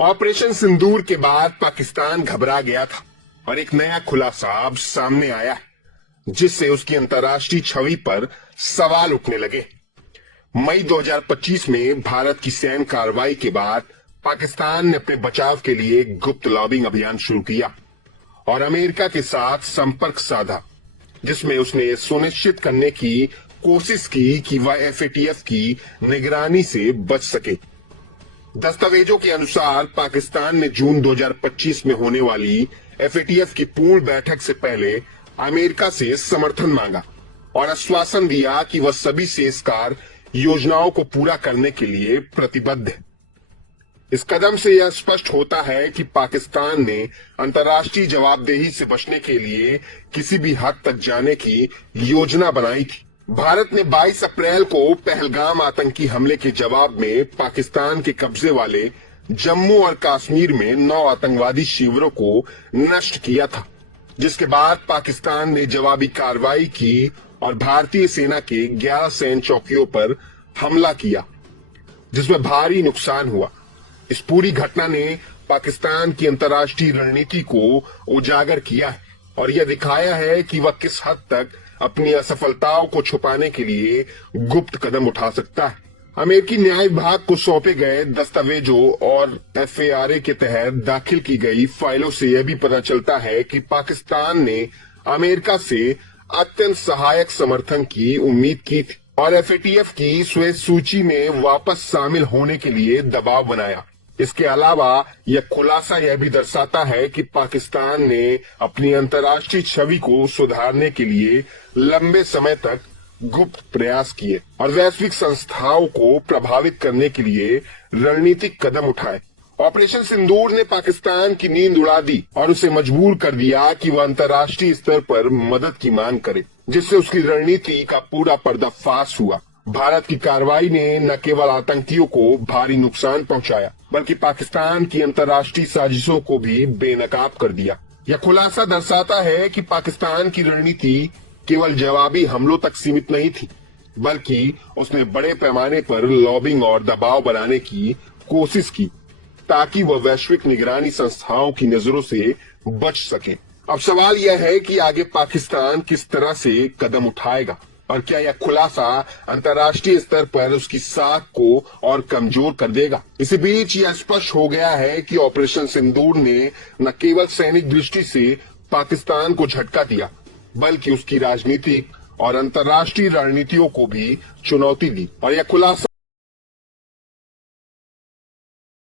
Operation सिंदूर के बाद पाकिस्तान घबरा गया था और एक नया खुलासा अब सामने आया है, जिससे उसकी अंतर्राष्ट्रीय छवि पर सवाल उठने लगे। मई 2025 में भारत की सैन्य कार्रवाई के बाद पाकिस्तान ने अपने बचाव के लिए गुप्त लॉबिंग अभियान शुरू किया और अमेरिका के साथ संपर्क साधा, जिसमें उसने ये सुनिश्चित करने की कोशिश की कि वह एफएटीएफ की निगरानी से बच सके। दस्तावेजों के अनुसार पाकिस्तान ने जून 2025 में होने वाली एफएटीएफ की पूर्ण बैठक से पहले अमेरिका से समर्थन मांगा और आश्वासन दिया कि वह सभी सेजकार योजनाओं को पूरा करने के लिए प्रतिबद्ध है। इस कदम से यह स्पष्ट होता है कि पाकिस्तान ने अंतर्राष्ट्रीय जवाबदेही से बचने के लिए किसी भी हद तक जाने की योजना बनाई थी। भारत ने 22 अप्रैल को पहलगाम आतंकी हमले के जवाब में पाकिस्तान के कब्जे वाले जम्मू और कश्मीर में 9 आतंकवादी शिविरों को नष्ट किया था, जिसके बाद पाकिस्तान ने जवाबी कार्रवाई की और भारतीय सेना के 11 सैन्य चौकियों पर हमला किया, जिसमें भारी नुकसान हुआ। इस पूरी घटना ने पाकिस्तान की अंतर्राष्ट्रीय रणनीति को उजागर किया है और यह दिखाया है कि वह किस हद तक अपनी असफलताओं को छुपाने के लिए गुप्त कदम उठा सकता है। अमेरिकी न्याय विभाग को सौंपे गए दस्तावेजों और एफएआरए के तहत दाखिल की गई फाइलों से यह भी पता चलता है कि पाकिस्तान ने अमेरिका से अत्यंत सहायक समर्थन की उम्मीद की थी और एफएटीएफ की श्वेत सूची में वापस शामिल होने के लिए दबाव बनाया। इसके अलावा यह खुलासा यह भी दर्शाता है कि पाकिस्तान ने अपनी अंतर्राष्ट्रीय छवि को सुधारने के लिए लंबे समय तक गुप्त प्रयास किए और वैश्विक संस्थाओं को प्रभावित करने के लिए रणनीतिक कदम उठाए। ऑपरेशन सिंदूर ने पाकिस्तान की नींद उड़ा दी और उसे मजबूर कर दिया कि वह अंतर्राष्ट्रीय स्तर पर मदद की मांग करे, जिससे उसकी रणनीति का पूरा पर्दाफाश हुआ। भारत की कार्रवाई ने न केवल आतंकियों को भारी नुकसान पहुंचाया, बल्कि पाकिस्तान की अंतर्राष्ट्रीय साजिशों को भी बेनकाब कर दिया। यह खुलासा दर्शाता है कि पाकिस्तान की रणनीति केवल जवाबी हमलों तक सीमित नहीं थी, बल्कि उसने बड़े पैमाने पर लॉबिंग और दबाव बनाने की कोशिश की ताकि वह वैश्विक निगरानी संस्थाओं की नजरों से बच सके। अब सवाल यह है कि आगे पाकिस्तान किस तरह से कदम उठाएगा और क्या यह खुलासा अंतर्राष्ट्रीय स्तर पर उसकी साख को और कमजोर कर देगा। इसी बीच यह स्पष्ट हो गया है कि ऑपरेशन सिंदूर ने न केवल सैनिक दृष्टि से पाकिस्तान को झटका दिया, बल्कि उसकी राजनीतिक और अंतर्राष्ट्रीय रणनीतियों को भी चुनौती दी और यह खुलासा